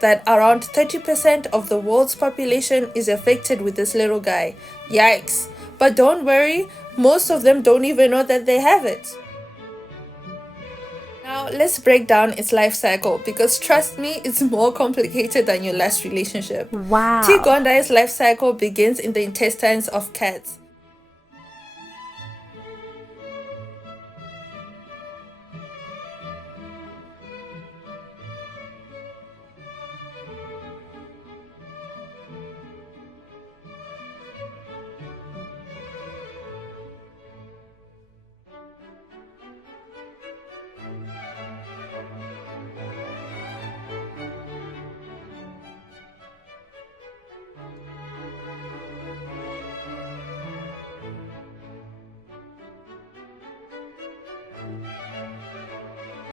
that around 30% of the world's population is affected with this little guy. Yikes. But don't worry, most of them don't even know that they have it. Now let's break down its life cycle, because trust me, it's more complicated than your last relationship. Wow. T. Gondii's life cycle begins in the intestines of cats.